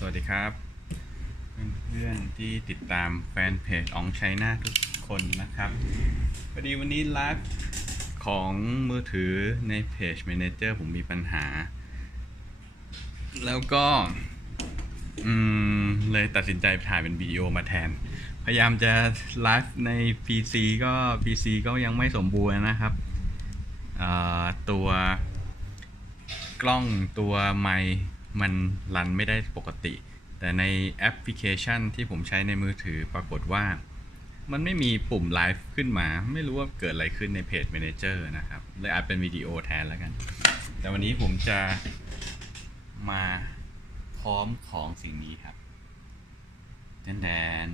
สวัสดีครับ เพื่อนๆที่ติดตามแฟนเพจของชัยนาทุกคนนะครับพอดีวันนี้ไลฟ์ของมือถือในเพจ Manager ผมมีปัญหา แล้วก็เลยตัดสินใจถ่ายเป็นวิดีโอมาแทน พยายามจะไลฟ์ใน PC ก็ PC ก็ยังไม่สมบูรณ์นะครับ ตัวกล้องตัวไมค์ มันรันไม่ได้ปกติ แต่ในแอปพลิเคชันที่ผมใช้ในมือถือปรากฏว่า มันไม่มีปุ่มไลฟ์ขึ้นมา ไม่รู้ว่าเกิดอะไรขึ้นในเพจ Manager นะครับ เลยอาจเป็นวิดีโอแทนแล้วกัน แต่วันนี้ผมจะมาพร้อมของสิ่งนี้ครับแดนแดน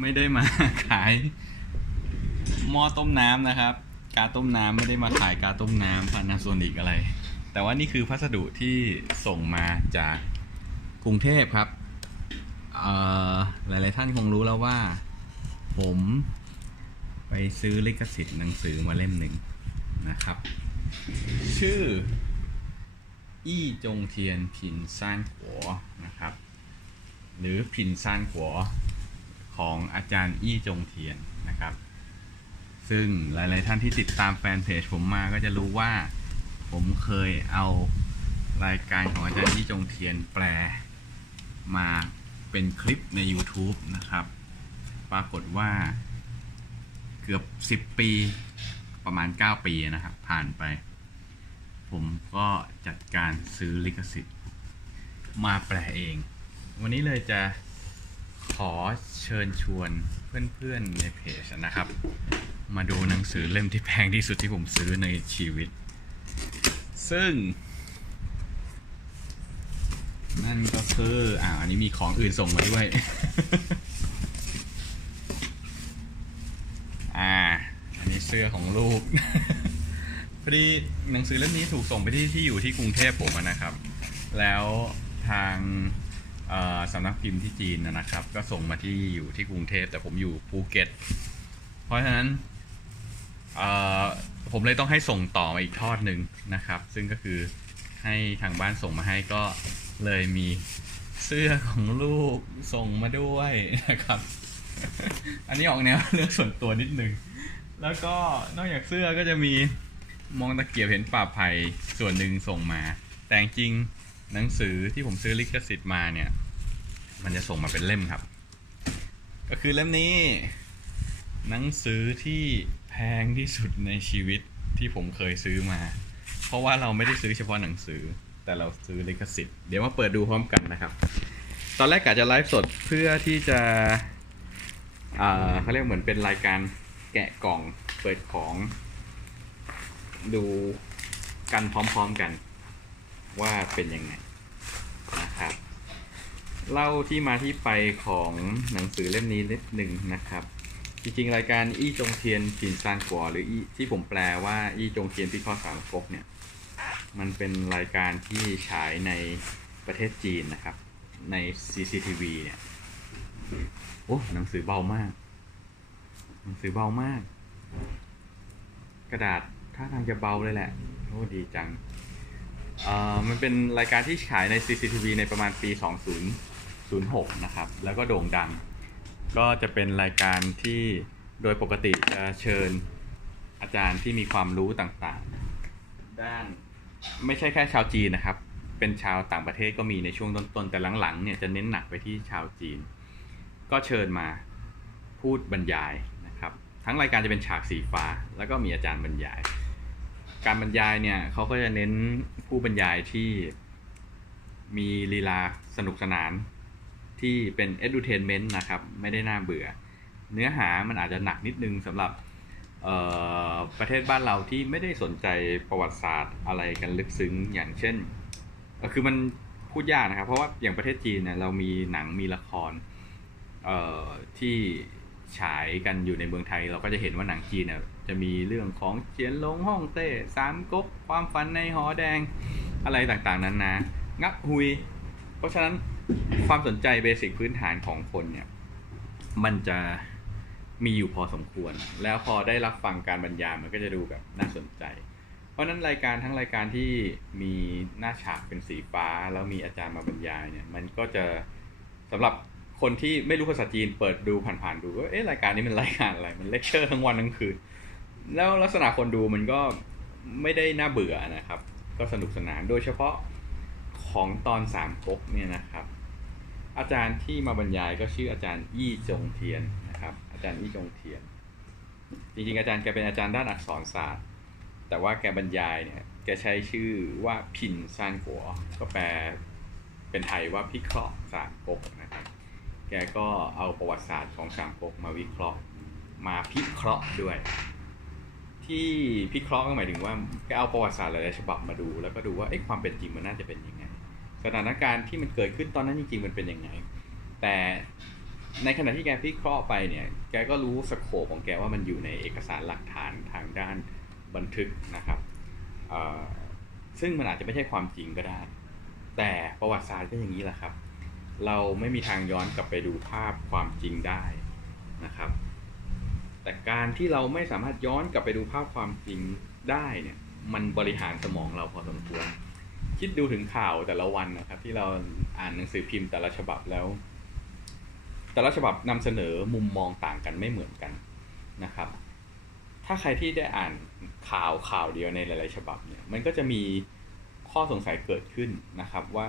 ไม่ได้มาขายหม้อต้มน้ำนะครับ กาต้มน้ำไม่ได้มาขายกาต้มน้ำพานาโซนิกอะไร แต่ว่านี่คือพัสดุที่ส่งมาจากกรุงเทพครับเอ่อหลาย ๆ ท่านคงรู้แล้วว่า ผมไปซื้อลิขสิทธิ์หนังสือมาเล่มหนึ่งนะครับ ชื่อ อี้จงเทียนผินซานกัวนะครับ หรือผินซานกัวของอาจารย์อี้จงเทียนนะครับ ซึ่งหลาย ๆ ท่านที่ติดตามแฟนเพจผมมาก็จะรู้ว่า ผมเคยเอารายการของอาจารย์ยี่จงเทียนแปลมาเป็นคลิปใน YouTube นะครับ ปรากฏว่าเกือบ 10 ปีประมาณ 9 ปีนะครับ ผ่านไป ผมก็จัดการซื้อลิขสิทธิ์ มาแปลเอง วันนี้เลยจะขอเชิญชวนเพื่อนๆในเพจนะครับ มาดูหนังสือเล่มที่แพงที่สุดที่ผมซื้อในชีวิต ซึ่ง นั่นก็คืออ่าอันนี้มีของอื่นส่งมาด้วย อ่า อันนี้เสื้อของลูก พอดีหนังสือเล่มนี้ถูกส่งไปที่ที่อยู่ที่กรุงเทพผมนะครับ แล้วทางสำนักพิมพ์ที่จีนนะครับ ก็ส่งมาที่อยู่ที่กรุงเทพแต่ผมอยู่ภูเก็ต เพราะฉะนั้น ผมเลยต้องให้ส่งต่อมาอีกทอดหนึ่งนะครับ ซึ่งก็คือให้ทางบ้านส่งมาให้ก็เลยมีเสื้อของลูกส่งมาด้วยนะครับ อันนี้ออกแนวเรื่องส่วนตัวนิดนึง แล้วก็นอกจากเสื้อก็จะมีมองตะเกียบเห็นป่าไผ่ส่วนหนึ่งส่งมา แต่จริงหนังสือที่ผมซื้อลิขสิทธิ์มาเนี่ย มันจะส่งมาเป็นเล่มครับ ก็คือเล่มนี้ หนังสือที่ แพงที่สุดในชีวิตที่ผมเคยซื้อมา เพราะว่าเราไม่ได้ซื้อเฉพาะหนังสือ แต่เราซื้อลิขสิทธิ์ เดี๋ยวมาเปิดดูพร้อมกันนะครับ ตอนแรกกะจะไลฟ์สดเพื่อที่จะเขาเรียกเหมือนเป็นรายการแกะกล่องเปิดของดูกันพร้อมๆกัน ว่าเป็นยังไงนะครับ เล่าที่มาที่ไปของหนังสือเล่มนี้นิดหนึ่งนะครับ จริงๆ รายการอี้จงเทียนผินซานกัวหรืออี้ที่ผมแปลว่าอี้จงเทียนที่ข้อสามก๊กเนี่ย มันเป็นรายการที่ฉายในประเทศจีนนะครับ ใน CCTV เนี่ย โอ้หนังสือเบามาก หนังสือเบามาก กระดาษท่าทางจะเบาเลยแหละโอ้ดีจังเอ่อมันเป็นรายการที่ฉายใน CCTV ในประมาณปี 2006 นะครับ แล้วก็โด่งดัง ก็จะเป็นรายการที่โดยปกติจะเชิญอาจารย์ที่มีความรู้ต่างๆ ด้านไม่ใช่แค่ชาวจีนนะครับ เป็นชาวต่างประเทศก็มีในช่วงต้นๆ แต่หลังๆเนี่ยจะเน้นหนักไปที่ชาวจีน ก็เชิญมาพูดบรรยายนะครับ ทั้งรายการจะเป็นฉากสีฟ้า แล้วก็มีอาจารย์บรรยาย การบรรยายเนี่ยเขาก็จะเน้นผู้บรรยายที่มีลีลาสนุกสนาน ที่เป็น edutainment นะครับ ไม่ได้น่าเบื่อ เนื้อหามันอาจจะหนักนิดนึงสำหรับประเทศบ้านเราที่ไม่ได้สนใจประวัติศาสตร์อะไรกันลึกซึ้งอย่างเช่น คือมันพูดยากนะครับ เพราะว่าอย่างประเทศจีนเนี่ยเรามีหนังมีละครที่ฉายกันอยู่ในเมืองไทย เราก็จะเห็นว่าหนังจีนเนี่ยจะมีเรื่องของเจียนหลงฮ่องเต้สามก๊กความฝันในหอแดงอะไรต่างๆนั้นนะ งักฮุย เพราะฉะนั้น ความสนใจเบสิกพื้นฐานของคนเนี่ย มันจะมีอยู่พอสมควร แล้วพอได้รับฟังการบรรยายมันก็จะดูแบบน่าสนใจ เพราะนั้นรายการทั้งรายการที่มีหน้าฉากเป็นสีฟ้า แล้วมีอาจารย์มาบรรยายเนี่ย มันก็จะสำหรับคนที่ไม่รู้ภาษาจีนเปิดดูผ่านๆดูว่าเอ๊ะรายการนี้มันรายการอะไร มันเลคเชอร์ทั้งวันทั้งคืน แล้วลักษณะคนดูมันก็ไม่ได้น่าเบื่อนะครับ ก็สนุกสนาน โดยเฉพาะ ของตอนสามก๊กเนี่ยนะครับ อาจารย์ที่มาบรรยายก็ชื่ออาจารย์ยี่จงเทียนนะครับ อาจารย์ยี่จงเทียน จริงๆ อาจารย์แกเป็นอาจารย์ด้านอักษรศาสตร์ แต่ว่าแกบรรยายเนี่ยแกใช้ชื่อว่าพินซานกัวก็แปลเป็นไทยว่าพิเคราะห์สามก๊กนะครับแกก็เอาประวัติศาสตร์ของสามก๊กมาวิเคราะห์มาพิเคราะห์ด้วย ที่พิเคราะห์ก็หมายถึงว่าแกเอาประวัติศาสตร์หลายๆฉบับมาดู แล้วก็ดูว่าเอ๊ะความเป็นจริงมันน่าจะเป็นยังไง สถานการณ์ที่มันเกิดขึ้นตอนนั้นจริงๆมันเป็นยังไง แต่ในขณะที่แกพิเคราะห์ไปเนี่ย แกก็รู้สโคปของแกว่ามันอยู่ในเอกสารหลักฐานทางด้านบันทึกนะครับ ซึ่งมันอาจจะไม่ใช่ความจริงก็ได้ แต่ประวัติศาสตร์ก็อย่างนี้แหละครับ เราไม่มีทางย้อนกลับไปดูภาพความจริงได้นะครับ แต่การที่เราไม่สามารถย้อนกลับไปดูภาพความจริงได้เนี่ย มันบริหารสมองเราพอสมควร คิดดูถึงข่าวแต่ละวันนะครับ ที่เราอ่านหนังสือพิมพ์แต่ละฉบับแล้ว แต่ละฉบับนำเสนอมุมมองต่างกันไม่เหมือนกันนะครับ ถ้าใครที่ได้อ่านข่าวข่าวเดียวในหลาย ๆ ฉบับเนี่ยมันก็จะมีข้อสงสัยเกิดขึ้นนะครับว่า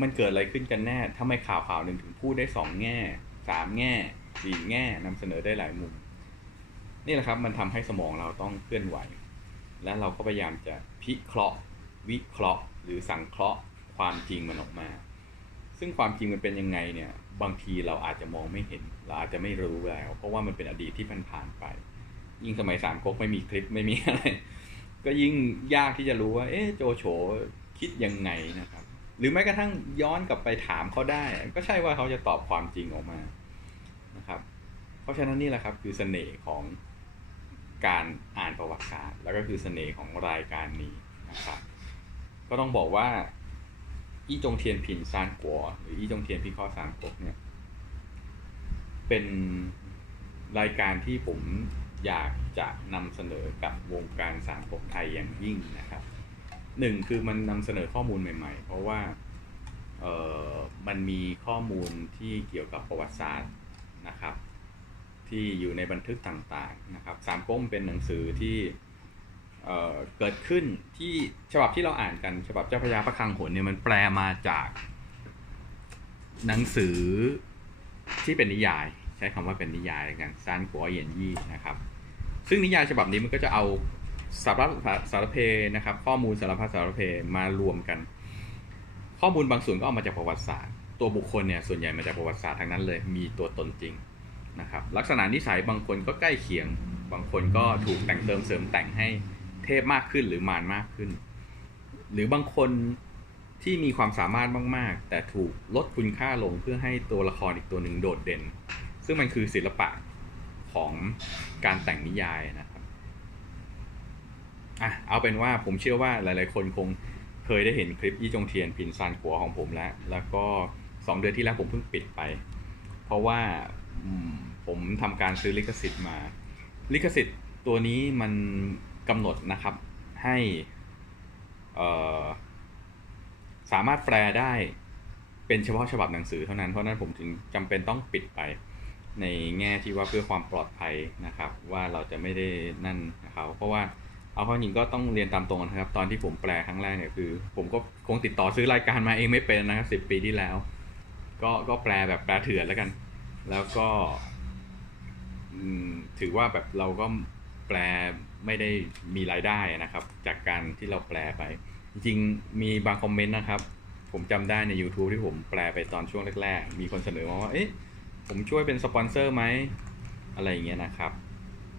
มันเกิดอะไรขึ้นกันแน่ทำไมข่าวข่าวหนึ่งถึงพูดได้สองแง่สามแง่สี่แง่นำเสนอได้หลายมุม นี่แหละครับ มันทำให้สมองเราต้องเคลื่อนไหว และเราก็พยายามจะพิเคราะห์ วิเคราะห์หรือสังเคราะห์ความจริงมันออกมา ซึ่งความจริงมันเป็นยังไงเนี่ยบางทีเราอาจจะมองไม่เห็น เราอาจจะไม่รู้แล้วเพราะว่ามันเป็นอดีตที่ผ่านๆไป ยิ่งสมัยสามก๊กไม่มีคลิปไม่มีอะไรก็ยิ่งยากที่จะรู้ว่าเอ๊ะโจโฉคิดยังไงนะครับ หรือแม้กระทั่งย้อนกลับไปถามเขาได้ ก็ใช่ว่าเขาจะตอบความจริงออกมานะครับ เพราะฉะนั้นนี่แหละครับคือเสน่ห์ของการอ่านประวัติศาสตร์แล้วก็คือเสน่ห์ของรายการนี้นะครับ ก็ต้องบอกว่า อี้จงเทียนผินซานกัวหรืออี้จงเทียนพิคราะห์สามก๊กเนี่ยเป็นรายการที่ผมอยากจะนำเสนอกับวงการสามก๊กไทยอย่างยิ่งนะครับหนึ่งคือมันนำเสนอข้อมูลใหม่ ๆ เพราะว่าเออมันมีข้อมูลที่เกี่ยวกับประวัติศาสตร์นะครับ ที่อยู่ในบันทึกต่างๆนะครับสามก๊กเป็นหนังสือที่ เเกิดขึ้นที่ฉบับที่เราอ่านกันฉบับเจ้าพระยาพระคังหนเนี่ยมันแปลมาจากหนังสือที่เป็นนิยาย ใช้คำว่าเป็นนิยายกันซานกัวเหยียนยี่นะครับ ซึ่งนิยายฉบับนี้มันก็จะเอาสารพัดสารเพนะครับ ข้อมูลสารพัดสารเพมารวมกัน ข้อมูลบางส่วนก็เอามาจากประวัติศาสตร์ ตัวบุคคลเนี่ยส่วนใหญ่มาจากประวัติศาสตร์ทั้งนั้นเลย มีตัวตนจริงนะครับ ลักษณะนิสัยบางคนก็ใกล้เคียง บางคนก็ถูกแต่งเติมเสริมแต่งให้ เทพมากขึ้นหรือมารมากขึ้น หรือบางคนที่มีความสามารถมาก ๆ แต่ถูกลดคุณค่าลงเพื่อให้ตัวละครอีกตัวหนึ่งโดดเด่น ซึ่งมันคือศิลปะของการแต่งนิยายนะครับอะเอาเป็นว่าผมเชื่อว่าหลาย ๆ คนคงเคยได้เห็นคลิปยี่จงเทียนพินซานกัวของผมแล้ว แล้วก็สองเดือนที่แล้วผมเพิ่งปิดไป เพราะว่าผมทำการซื้อลิขสิทธิ์มา ลิขสิทธิ์ตัวนี้มัน กำหนดนะครับให้สามารถแปลได้เป็นเฉพาะฉบับหนังสือเท่านั้นเพราะนั้นผมถึงจำเป็นต้องปิดไปในแง่ที่ว่าเพื่อความปลอดภัยนะครับ ว่าเราจะไม่ได้นั่นนะครับเพราะว่าเอาเข้าจริงก็ต้องเรียนตามตรงนะครับ ตอนที่ผมแปลครั้งแรกเนี่ยคือ ผมก็คงติดต่อซื้อรายการมาเองไม่เป็นนะครับสิบปีที่แล้ว ก็ก็แปลแบบแปลเถื่อนแล้วกัน แล้วก็ถือว่าแบบเราก็แปล ไม่ได้มีรายได้นะครับ จากการที่เราแปลไป จริงมีบางคอมเมนต์นะครับ ผมจำได้ใน YouTube ที่ผมแปลไปตอนช่วงแรก ๆ มีคนเสนอมาว่าเอ๊ะผมช่วยเป็นสปอนเซอร์ไหมอะไรอย่างเงี้ยนะครับ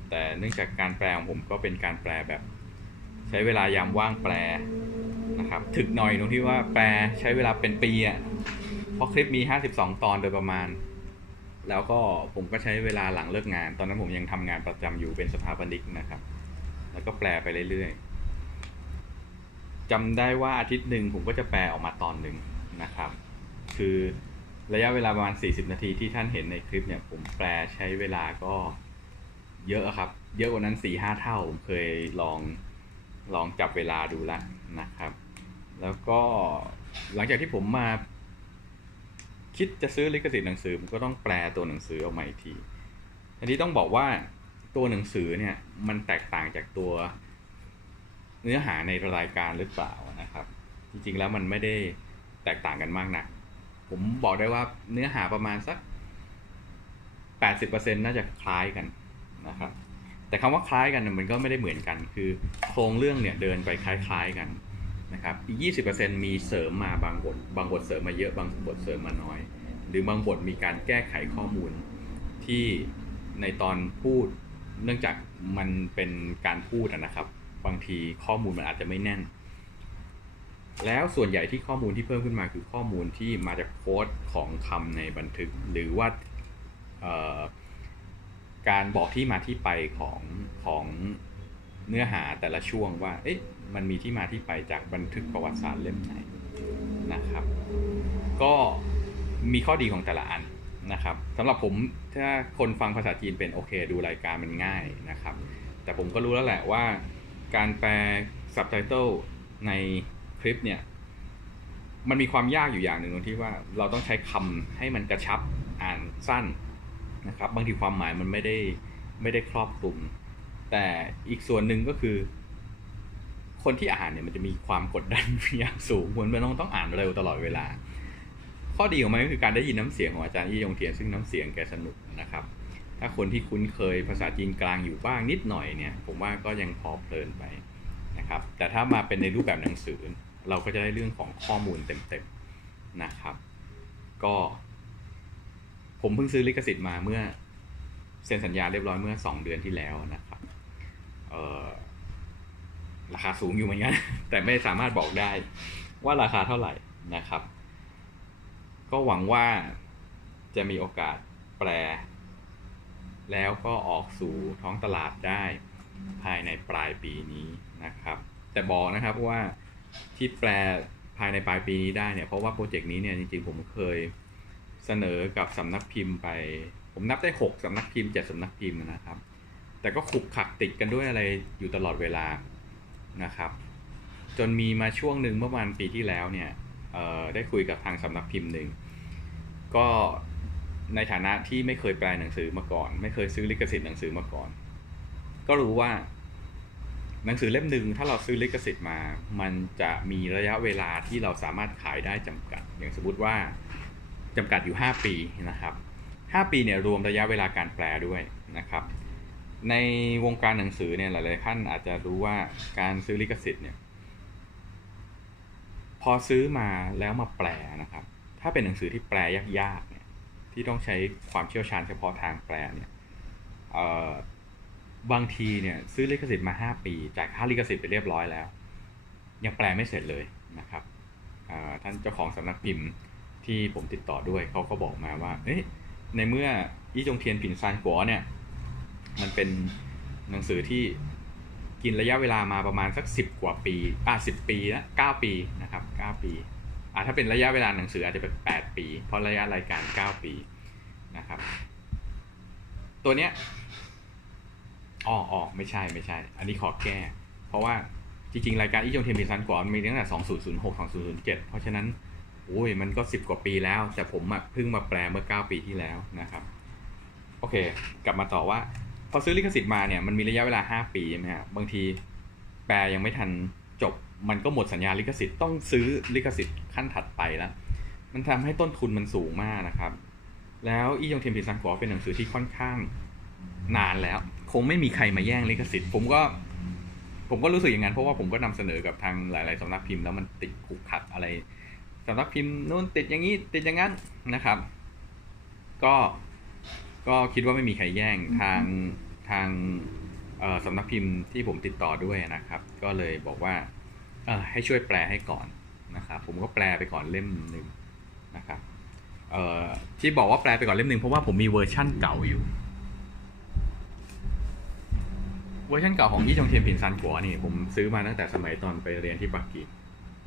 แต่เนื่องจากการแปลของผมก็เป็นการแปลแบบ ใช้เวลายามว่างแปลนะครับถึกหน่อยตรงที่ว่าแปลใช้เวลาเป็นปีอะเพราะคลิปมี 52 ตอนโดยประมาณ แล้วก็ผมก็ใช้เวลาหลังเลิกงาน ตอนนั้นผมยังทำงานประจำอยู่เป็นสถาปนิกนะครับ แล้วก็แปลไปเรื่อยๆจำได้ว่าอาทิตย์หนึ่งผมก็จะแปลออกมาตอนหนึ่งนะครับ คือระยะเวลาประมาณ 40 นาทีที่ท่านเห็นในคลิปเนี่ย ผมแปลใช้เวลาก็เยอะครับ เยอะกว่านั้น 4-5 เท่า ผมเคยลองลองจับเวลาดูและนะครับ แล้วก็หลังจากที่ผมมาคิดจะซื้อลิขสิทธิ์หนังสือผมก็ต้องแปลตัวหนังสือออกมาอีกที อันนี้ต้องบอกว่า ตัวหนังสือเนี่ยมันแตกต่างจากตัวเนื้อหาในรายการหรือเปล่านะครับ จริงๆแล้วมันไม่ได้แตกต่างกันมากนัก ผมบอกได้ว่าเนื้อหาประมาณสัก 80%น่าจะคล้ายกันนะครับ แต่คำว่าคล้ายกันมันก็ไม่ได้เหมือนกัน คือโครงเรื่องเนี่ยเดินไปคล้ายๆกันนะครับอีก 20%มีเสริมมาบางบท บางบทเสริมมาเยอะ บางบทเสริมมาน้อย หรือบางบทมีการแก้ไขข้อมูลที่ในตอนพูด เนื่องจากมันเป็นการพูดนะครับ บางทีข้อมูลมันอาจจะไม่แน่น แล้วส่วนใหญ่ที่ข้อมูลที่เพิ่มขึ้นมาคือข้อมูลที่มาจากโค้ดของคำในบันทึก หรือว่าการบอกที่มาที่ไปของของเนื้อหาแต่ละช่วงว่า เอ๊ะ มันมีที่มาที่ไปจากบันทึกประวัติศาสตร์เล่มไหนนะครับ ก็มีข้อดีของแต่ละอัน นะครับสำหรับผมถ้าคนฟังภาษาจีนเป็นโอเค ดูรายการมันง่ายนะครับ แต่ผมก็รู้แล้วแหละว่า การแปลซับไตเติลในคลิปเนี่ยมันมีความยากอยู่อย่างหนึ่งตรงที่ว่าเราต้องใช้คำให้มันกระชับอ่านสั้นนะครับ บางทีความหมายมันไม่ได้ไม่ได้ครอบคลุม แต่อีกส่วนหนึ่งก็คือ คนที่อ่านเนี่ยมันจะมีความกดดันอย่างสูงเหมือนมันต้องต้องอ่านเร็วตลอดเวลา ข้อดีของมันก็คือการได้ยินน้ำเสียงของอาจารย์ยี่ยงเทียนซึ่งน้ำเสียงแกสนุกนะครับ ถ้าคนที่คุ้นเคยภาษาจีนกลางอยู่บ้างนิดหน่อยเนี่ย ผมว่าก็ยังพอเพลินไปนะครับ แต่ถ้ามาเป็นในรูปแบบหนังสือ เราก็จะได้เรื่องของข้อมูลเต็มๆนะครับ ก็ ผมเพิ่งซื้อลิขสิทธิ์มาเมื่อเซ็นสัญญาเรียบร้อยเมื่อ 2 เดือนที่แล้วนะครับราคาสูงอยู่เหมือนกันแต่ไม่สามารถบอกได้ว่าราคาเท่าไหร่นะครับ ก็หวังว่าจะมีโอกาสแปล แล้วก็ออกสู่ท้องตลาดได้ภายในปลายปีนี้นะครับ แต่บอกนะครับว่าที่แปลภายในปลายปีนี้ได้เนี่ยเพราะว่าโปรเจกต์นี้เนี่ยจริงๆผมเคยเสนอกับสำนักพิมพ์ไป ผมนับได้ 6สำนักพิมพ์7สำนักพิมพ์นะครับ แต่ก็ขุกขักติดกันด้วยอะไรอยู่ตลอดเวลานะครับ จนมีมาช่วงหนึ่งเมื่อประมาณปีที่แล้วเนี่ยได้คุยกับทางสำนักพิมพ์หนึ่ง ก็ในฐานะที่ไม่เคยแปลหนังสือมาก่อน ไม่เคยซื้อลิขสิทธิ์หนังสือมาก่อน ก็รู้ว่า หนังสือเล่มหนึ่งถ้าเราซื้อลิขสิทธิ์มา มันจะมีระยะเวลาที่เราสามารถขายได้จำกัด อย่างสมมติว่าจำกัดอยู่ 5 ปีนะครับ 5 ปีเนี่ยรวมระยะเวลาการแปลด้วยนะครับ ในวงการหนังสือเนี่ยหลายๆท่านอาจจะรู้ว่าการซื้อลิขสิทธิ์เนี่ยพอซื้อมาแล้วมาแปลนะครับ ถ้าเป็นหนังสือที่แปลยากๆเนี่ยที่ต้องใช้ความเชี่ยวชาญเฉพาะทางแปลเนี่ยบางทีเนี่ยซื้อลิขสิทธิ์มา 5 ปีจ่ายค่าลิขสิทธิ์ไปเรียบร้อยแล้ว ยังแปลไม่เสร็จเลยนะครับท่านเจ้าของสำนักพิมพ์ที่ผมติดต่อด้วยเขาก็บอกมาว่าเอ๊ะในเมื่ออีจงเทียนผินซานกัวเนี่ยมันเป็นหนังสือที่กินระยะเวลามาประมาณสักสิบกว่าปี อะสิบปีนะเก้าปีนะครับเก้าปี อะถ้าเป็นระยะเวลาหนังสืออาจจะเป็นแปดปี เพราะระยะรายการเก้าปีนะครับ ตัวเนี้ยอ๋ออ๋อไม่ใช่ไม่ใช่ อันนี้ขอแก้ เพราะว่าจริงๆ รายการอีจงเทียนพินซันก่อนมีตั้งแต่2006 2007 เพราะฉะนั้นโอ้ยมันก็ 10 กว่าปีแล้ว แต่ผมเพิ่งมาแปลเมื่อ 9 ปีที่แล้วนะครับ โอเค กลับมาต่อว่า พอซื้อลิขสิทธิ์มาเนี่ยมันมีระยะเวลา 5 ปีใช่ไหมครับบางทีแปลยังไม่ทัน มันก็หมดสัญญาลิขสิทธิ์ต้องซื้อลิขสิทธิ์ขั้นถัดไปแล้ว มันทำให้ต้นทุนมันสูงมากนะครับ แล้วอียงเทมพิซังกอเป็นหนังสือที่ค่อนข้างนานแล้ว คงไม่มีใครมาแย่งลิขสิทธิ์ ผมก็ ผมก็รู้สึกอย่างนั้นเพราะว่าผมก็นำเสนอกับทางหลาย ๆสำนักพิมพ์แล้วมันติดขุกขัดอะไรสำนักพิมพ์นู่นติดอย่างนี้ติดอย่างนั้นนะครับ ก็ก็คิดว่าไม่มีใครแย่งทางทางสำนักพิมพ์ที่ผมติดต่อด้วยนะครับ ก็เลยบอกว่า ให้ช่วยแปลให้ก่อนนะครับผมก็แปลไปก่อนเล่มหนึ่งนะครับที่บอกว่าแปลไปก่อนเล่มหนึ่งเพราะว่าผมมีเวอร์ชั่นเก่าอยู่ เวอร์ชันเก่าของยี่จงเทียนผินซันกัวนี่ผมซื้อมาตั้งแต่สมัยตอนไปเรียนที่ปักกิ่ง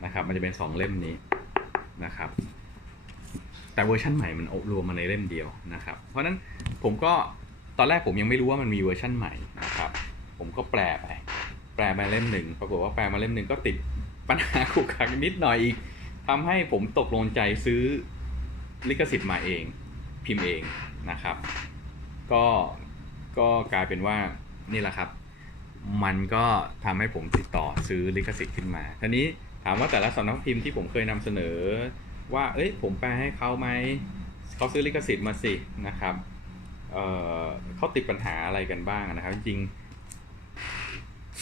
นะครับ มันจะเป็นสองเล่มนี้นะครับ แต่เวอร์ชันใหม่มันรวมมาในเล่มเดียวนะครับ เพราะฉะนั้นผมก็ตอนแรกผมยังไม่รู้ว่ามันมีเวอร์ชันใหม่นะครับ ผมก็แปลไป แปลมาเล่มหนึ่งปรากฏว่าแปลมาเล่มหนึ่งก็ติดปัญหาขุกขักนิดหน่อยอีกทำให้ผมตกลงใจซื้อลิขสิทธิ์มาเอง พิมพ์เองนะครับ ก็ก็กลายเป็นว่านี่แหละครับ มันก็ทำให้ผมติดต่อซื้อลิขสิทธิ์ขึ้นมาทีนี้ถามว่าแต่ละสำนักพิมพ์ที่ผมเคยนำเสนอ ว่าเอ้ยผมแปลให้เขาไหมเขาซื้อลิขสิทธิ์มาสินะครับเเขาติดปัญหาอะไรกันบ้างนะครับ จริงๆ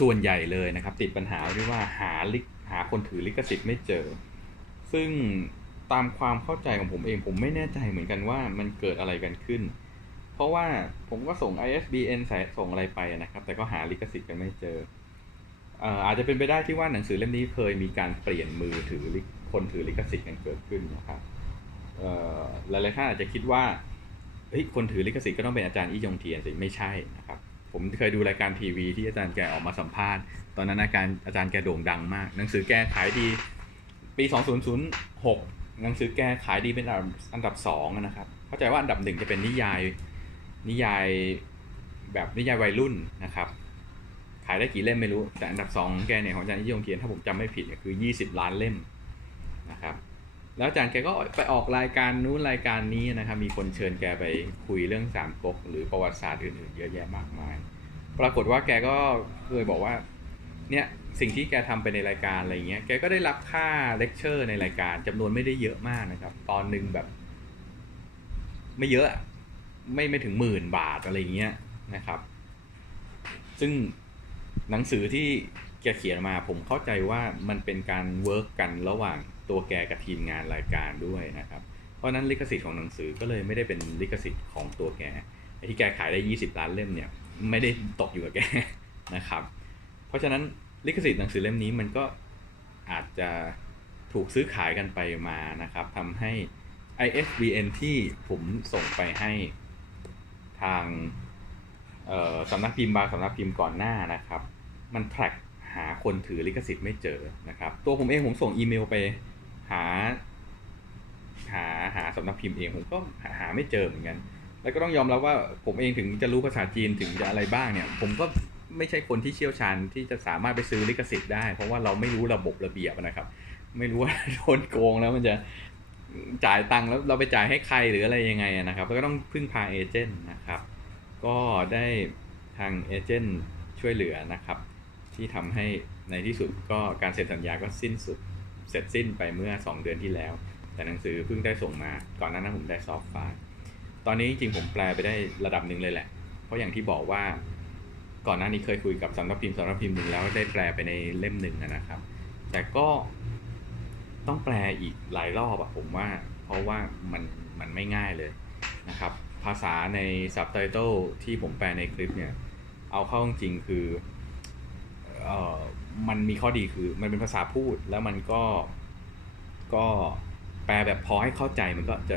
ส่วนใหญ่เลยนะครับ ติดปัญหาที่ว่าหาลิหาคนถือลิขสิทธิ์ไม่เจอ ซึ่งตามความเข้าใจของผมเองผมไม่แน่ใจเหมือนกันว่ามันเกิดอะไรกันขึ้น เพราะว่าผมก็ส่ง ISBN ส่ส่งอะไรไปนะครับ แต่ก็หาลิขสิทธิ์กันไม่เจอเออาจจะเป็นไปได้ที่ว่าหนังสือเล่มนี้เคยมีการเปลี่ยนมือถือคนถือลิขสิทธิ์กันเกิดขึ้นนะครับหลายๆท่านอาจจะคิดว่าเฮ้ยคนถือลิขสิทธิ์ก็ต้องเป็นอาจารย์อี้ยงเทียนสิไม่ใช่นะครับ ผมเคยดูรายการทีวีที่อาจารย์แกออกมาสัมภาษณ์ ตอนนั้นอาจารย์อาจารย์แกโด่งดังมาก หนังสือแกขายดีปี 2006 หนังสือแกขายดีเป็นอันดับสองนะครับ เข้าใจว่าอันดับหนึ่งจะเป็นนิยายนิยายแบบนิยายวัยรุ่นนะครับ ขายได้กี่เล่มไม่รู้ แต่อันดับสองแกเนี่ยของอาจารย์อี้ยงเทียนถ้าผมจำไม่ผิดเนี่ยคือ 20 ล้านเล่มนะครับ แล้วอาจารย์แกก็ไปออกรายการนู้นรายการนี้นะครับ มีคนเชิญแกไปคุยเรื่องสามก๊กหรือประวัติศาสตร์อื่นๆ เยอะแยะมากมาย ปรากฏว่าแกก็เคยบอกว่า เนี่ยสิ่งที่แกทำไปในรายการอะไรเงี้ย แกก็ได้รับค่าเลคเชอร์ในรายการจำนวนไม่ได้เยอะมากนะครับ ตอนหนึ่งแบบ ไม่เยอะอะ ไม่ไม่ถึงหมื่นบาทอะไรเงี้ยนะครับ ซึ่งหนังสือที่แกเขียนมาผมเข้าใจว่ามันเป็นการเวิร์กกันระหว่าง ตัวแกกับทีมงานรายการด้วยนะครับ เพราะนั้นลิขสิทธิ์ของหนังสือก็เลยไม่ได้เป็นลิขสิทธิ์ของตัวแกไอ้ที่แกขายได้ 20 ล้านเล่มเนี่ยไม่ได้ตกอยู่กับแกนะครับ เพราะฉะนั้นลิขสิทธิ์หนังสือเล่มนี้มันก็อาจจะถูกซื้อขายกันไปมานะครับทำให้ ISBN ที่ผมส่งไปให้ทางสำนักพิมพ์บางสำนักพิมพ์ก่อนหน้านะครับ มันแทร็กหาคนถือลิขสิทธิ์ไม่เจอนะครับ ตัวผมเองผมส่งอีเมลไป หา หาหาสำนักพิมพ์เองผมก็หาหาไม่เจอเหมือนกัน แล้วก็ต้องยอมรับว่าผมเองถึงจะรู้ภาษาจีนถึงจะอะไรบ้างเนี่ย ผมก็ไม่ใช่คนที่เชี่ยวชาญที่จะสามารถไปซื้อลิขสิทธิ์ได้ เพราะว่าเราไม่รู้ระบบระเบียบนะครับ ไม่รู้ว่าโดนโกงแล้วมันจะจ่ายตังค์แล้วเราไปจ่ายให้ใครหรืออะไรยังไงนะครับก็ต้องพึ่งพาเอเจนต์นะครับ ก็ได้ทางเอเจนต์ช่วยเหลือนะครับ ที่ทำให้ในที่สุดก็การเซ็นสัญญาก็สิ้นสุด ร็จสิ้นไปเมื่อ 2 เดือนที่แล้ว แต่หนังสือเพิ่งได้ส่งมา ก่อนหน้านั้นผมได้ซอฟต์ไฟล์ตอนนี้จริงผมแปลไปได้ระดับหนึ่งเลยแหละ เพราะอย่างที่บอกว่า ก่อนหน้านี้เคยคุยกับสำนักพิมพ์สำนักพิมพ์หนึ่งแล้วได้แปลไปในเล่มหนึ่งนะครับ แต่ก็ต้องแปลอีกหลายรอบอะผมว่า เพราะว่ามันมันไม่ง่ายเลยนะครับ ภาษาในซับไตเติลที่ผมแปลในคลิปเนี่ย เอาเข้าจริงคืออ มันมีข้อดีคือมันเป็นภาษาพูดแล้วมันก็ก็แปลแบบพอให้เข้าใจมันก็จะ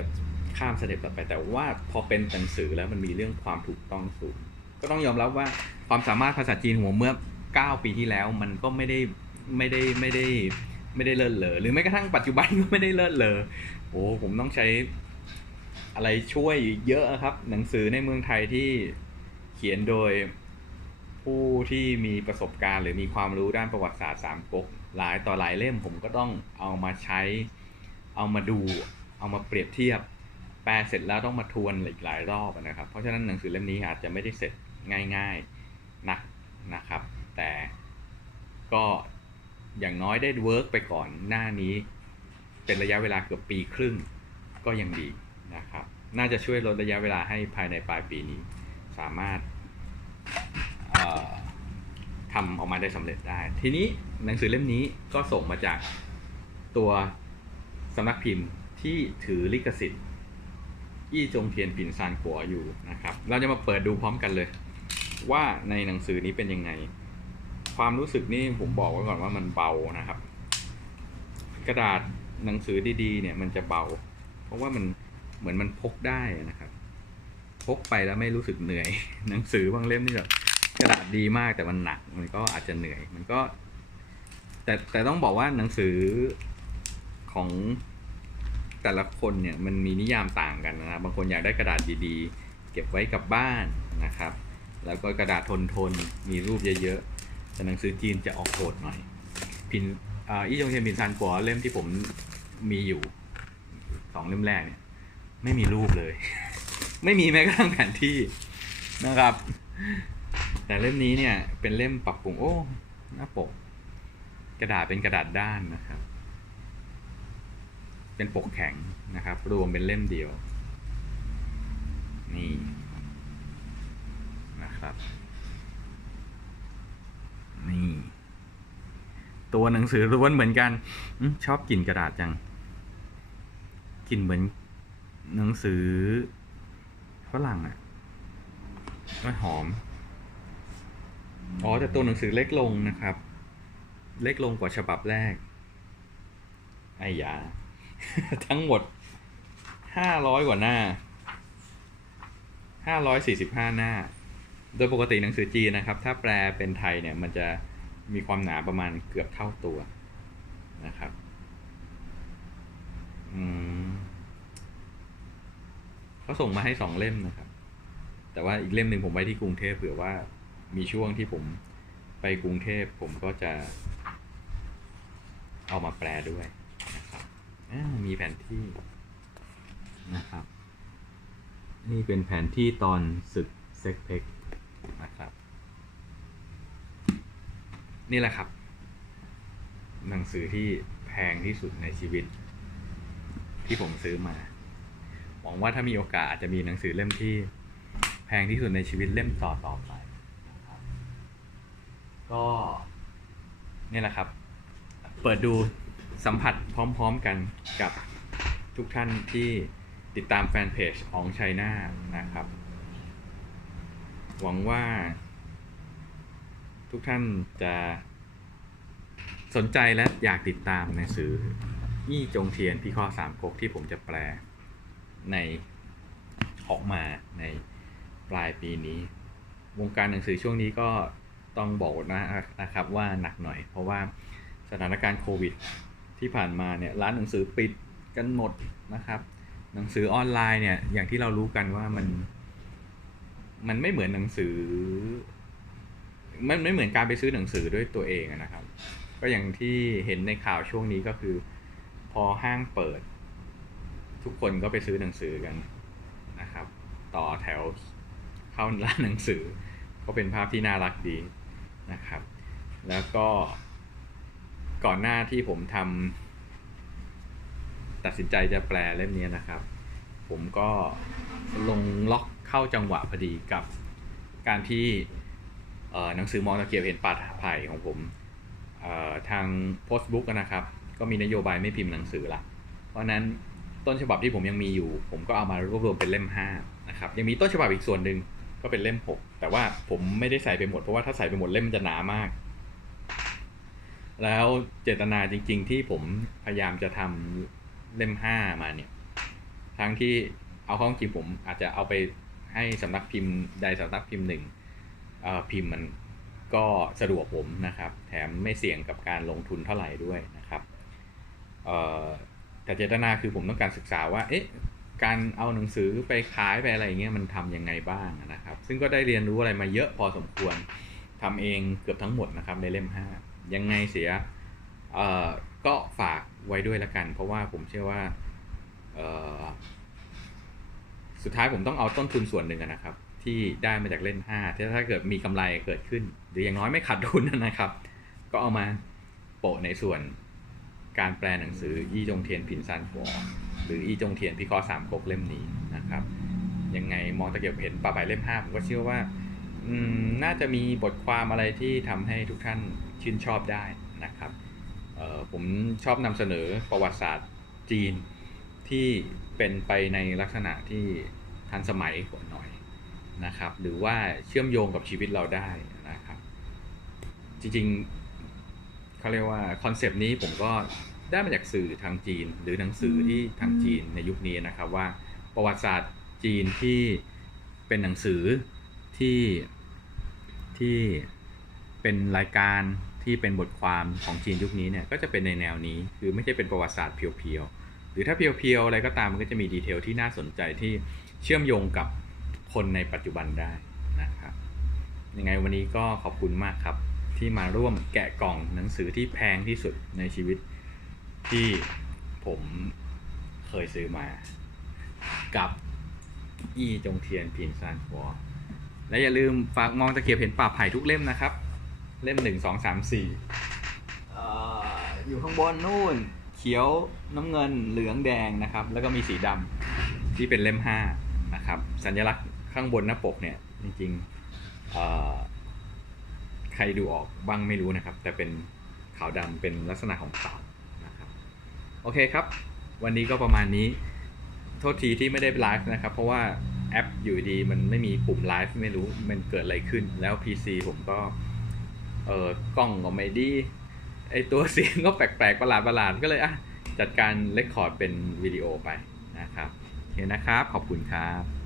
ข้ามสเต็ปต่อไป แต่ว่าพอเป็นหนังสือแล้วมันมีเรื่องความถูกต้องสูง ก็ต้องยอมรับว่าความสามารถภาษาจีนของผมเมื่อ 9 ปีที่แล้วมันก็ไม่ได้ไม่ได้ไม่ได้ไม่ได้เลิศเลอหรือแม้กระทั่งปัจจุบันก็ไม่ได้เลิศเลอโอ้ผมต้องใช้อะไรช่วยเยอะครับ หนังสือในเมืองไทยที่เขียนโดย ผู้ที่มีประสบการณ์ หรือมีความรู้ด้านประวัติศาสตร์สามก๊กหลายต่อหลายเล่มผมก็ต้องเอามาใช้ เอามาดู เอามาเปรียบเทียบ แปลเสร็จแล้วต้องมาทวนอีกหลายรอบนะครับ เพราะฉะนั้นหนังสือเล่มนี้อาจจะไม่ได้เสร็จง่ายๆนักนะครับ แต่ก็อย่างน้อยได้เวิร์กไปก่อนหน้านี้ เป็นระยะเวลาเกือบปีครึ่งก็ยังดีนะครับ น่าจะช่วยลดระยะเวลาให้ภายในปลายปีนี้ สามารถ ทำออกมาได้สำเร็จได้ ทีนี้หนังสือเล่มนี้ก็ส่งมาจากตัวสำนักพิมพ์ที่ถือลิขสิทธิ์ยี่จงเทียนปิ่นซานกัวอยู่นะครับ เราจะมาเปิดดูพร้อมกันเลย ว่าในหนังสือนี้เป็นยังไง ความรู้สึกนี่ผมบอกไว้ก่อนว่ามันเบานะครับ กระดาษหนังสือดีๆ เนี่ยมันจะเบา เพราะว่ามันเหมือนมันพกได้นะครับ พกไปแล้วไม่รู้สึกเหนื่อย หนังสือบางเล่มนี่แบบ กระดาษดีมากแต่มันหนัก มันก็อาจจะเหนื่อย มันก็ แต่แต่ต้องบอกว่าหนังสือของแต่ละคนเนี่ยมันมีนิยามต่างกันนะครับบางคนอยากได้กระดาษดีๆ เก็บไว้กับบ้านนะครับ แล้วก็กระดาษทนทนๆมีรูปเยอะๆแต่หนังสือจีนจะออกโหดหน่อยพินอ,อีจงเทียนพินซานกัวเล่มที่ผมมีอยู่สองเล่มแรกเนี่ยไม่มีรูปเลย ไม่มีแม้กระทั่งแผนที่นะครับ แต่เล่มนี้เนี่ยเป็นเล่มปรับปรุงโอ้หน้าปก กระดาษเป็นกระดาษด้านนะครับ เป็นปกแข็งนะครับ รวมเป็นเล่มเดียว นี่นะครับ นี่ ตัวหนังสือล้วนเหมือนกันอชอบกลิ่นกระดาษจังกลิ่นเหมือนหนังสือฝรั่งอะ่ะก็หอม อ๋อแต่ตัวหนังสือเล็กลงนะครับ เล็กลงกว่าฉบับแรกไอ้ยา ทั้งหมดห้าร้อยกว่าหน้าห้าร้อยสี่สิบห้าหน้า โดยปกติหนังสือจีนนะครับ ถ้าแปลเป็นไทยเนี่ยมันจะมีความหนาประมาณเกือบเท่าตัวนะครับอืมเขาส่งมาให้สองเล่มนะครับ แต่ว่าอีกเล่มหนึ่งผมไว้ที่กรุงเทพเผื่อว่า มีช่วงที่ผมไปกรุงเทพผมก็จะ เอามาแปลด้วยนะครับอ่ามีแผนที่นะครับ นี่เป็นแผนที่ตอนศึกเซ็กเพ็กนะครับ นี่แหละครับ หนังสือที่แพงที่สุดในชีวิต ที่ผมซื้อมาหวังว่าถ้ามีโอกาสอาจจะมีหนังสือเล่มที่แพงที่สุดในชีวิตเล่มต่อต่อไป ก็นี่แหละครับ เปิดดูสัมผัสพร้อมๆกันกับทุกท่านที่ติดตามแฟนเพจของชัยนานะครับ หวังว่า ทุกท่านจะสนใจและอยากติดตามหนังสือยี่จงเทียนพี่ข้อสามก๊กที่ผมจะแปลในออกมาในปลายปีนี้ วงการหนังสือช่วงนี้ก็ ต้องบอกนะนะครับว่าหนักหน่อย เพราะว่าสถานการณ์โควิด ที่ผ่านมาเนี่ยร้านหนังสือปิดกันหมดนะครับ หนังสือออนไลน์เนี่ยอย่างที่เรารู้กันว่ามัน มันไม่เหมือนหนังสือ มันไม่เหมือนการไปซื้อหนังสือด้วยตัวเองนะครับ ก็อย่างที่เห็นในข่าวช่วงนี้ก็คือ พอห้างเปิด ทุกคนก็ไปซื้อหนังสือกันนะครับ ต่อแถวเข้าร้านหนังสือ ก็เป็นภาพที่น่ารักดี นะครับ แล้วก็ก่อนหน้าที่ผมทำตัดสินใจจะแปลเล่มนี้นะครับ ผมก็ลงล็อกเข้าจังหวะพอดีกับการที่หนังสือมองตะเกียบเห็นปาดไผ่ของผมทางโพสต์บุ๊กนะครับ ก็มีนโยบายไม่พิมพ์หนังสือละเพราะฉะนั้นต้นฉบับที่ผมยังมีอยู่ ผมก็เอามารวบรวมเป็นเล่ม5นะครับยังมีต้นฉบับอีกส่วนหนึ่ง ก็เป็นเล่ม6แต่ว่าผมไม่ได้ใส่ไปหมด เพราะว่าถ้าใส่ไปหมดเล่มมันจะหนามาก แล้วเจตนาจริง ๆ ที่ผมพยายามจะทำเล่ม5มาเนี่ย ทั้งที่เอาข้าจริงผมอาจจะเอาไปให้สำนักพิมพ์ใดสำนักพิมพ์หนึ่งพิมพ์มันก็สะดวกผมนะครับ แถมไม่เสี่ยงกับการลงทุนเท่าไหร่ด้วยนะครับแต่เจตนาคือผมต้องการศึกษาว่า เอ๊ะ การเอาหนังสือไปขายไปอะไรอย่างเงี้ยมันทำยังไงบ้างนะครับ ซึ่งก็ได้เรียนรู้อะไรมาเยอะพอสมควรทำเองเกือบทั้งหมดนะครับในเล่ม 5 ยังไงเสียเอ่อก็ฝากไว้ด้วยละกัน เพราะว่าผมเชื่อว่าเอ่อสุดท้ายผมต้องเอาต้นทุนส่วนหนึ่งนะครับ ที่ได้มาจากเล่ม5ถ้าถ้าเกิดมีกำไรเกิดขึ้น หรืออย่างน้อยไม่ขาดทุนนะครับ ก็เอามาโปะในส่วนการแปลหนังสือยี่จงเทียนพินซานฟอ หรืออีจงเทียนพี่ข้อสามก๊กเล่มนี้นะครับ ยังไงมองตะเกียบเห็นปลาใบเล่มห้าผมก็เชื่อว่าน่าจะมีบทความอะไรที่ทำให้ทุกท่านชื่นชอบได้นะครับผมชอบนำเสนอประวัติศาสตร์จีนที่เป็นไปในลักษณะที่ทันสมัยกว่าหน่อยนะครับ หรือว่าเชื่อมโยงกับชีวิตเราได้นะครับ จริงๆเขาเรียกว่าคอนเซปต์นี้ผมก็ ได้มาจากสื่อทางจีน หรือหนังสือที่ทางจีนในยุคนี้นะครับว่าประวัติศาสตร์จีนที่เป็นหนังสือที่ที่เป็นรายการที่เป็นบทความของจีนยุคนี้เนี่ยก็จะเป็นในแนวนี้คือไม่ใช่เป็นประวัติศาสตร์เพียวๆหรือถ้าเพียวๆอะไรก็ตามมันก็จะมีดีเทลที่น่าสนใจที่เชื่อมโยงกับคนในปัจจุบันได้นะครับยังไงวันนี้ก็ขอบคุณมากครับ ที่มาร่วมแกะกล่องหนังสือที่แพงที่สุดในชีวิต ที่ผมเคยซื้อมา กับอีจงเทียนพินซานหัวและอย่าลืมฝากมองตะเกียบเห็นป่าไผ่ทุกเล่มนะครับ เล่มหนึ่งสองสามสี่อยู่ข้างบนนู่น เขียวน้ำเงินเหลืองแดงนะครับ แล้วก็มีสีดำที่เป็นเล่มห้านะครับ สัญลักษณ์ข้างบนหน้าปกเนี่ย จริงๆใครดูออกบ้างไม่รู้นะครับ แต่เป็นขาวดำเป็นลักษณะของเต่านะครับ โอเคครับ วันนี้ก็ประมาณนี้ โทษทีที่ไม่ได้ไลฟ์นะครับ เพราะว่าแอปอยู่ดีมันไม่มีปุ่มไลฟ์ไม่รู้มันเกิดอะไรขึ้น แล้ว PC ผมก็ เออกล้องก็ไม่ดีไอตัวเสียงก็แปลกๆประหลาดประหลาดๆก็เลยอะจัดการเลคคอร์ดเป็นวิดีโอไปนะครับโอเคนะครับ ขอบคุณครับ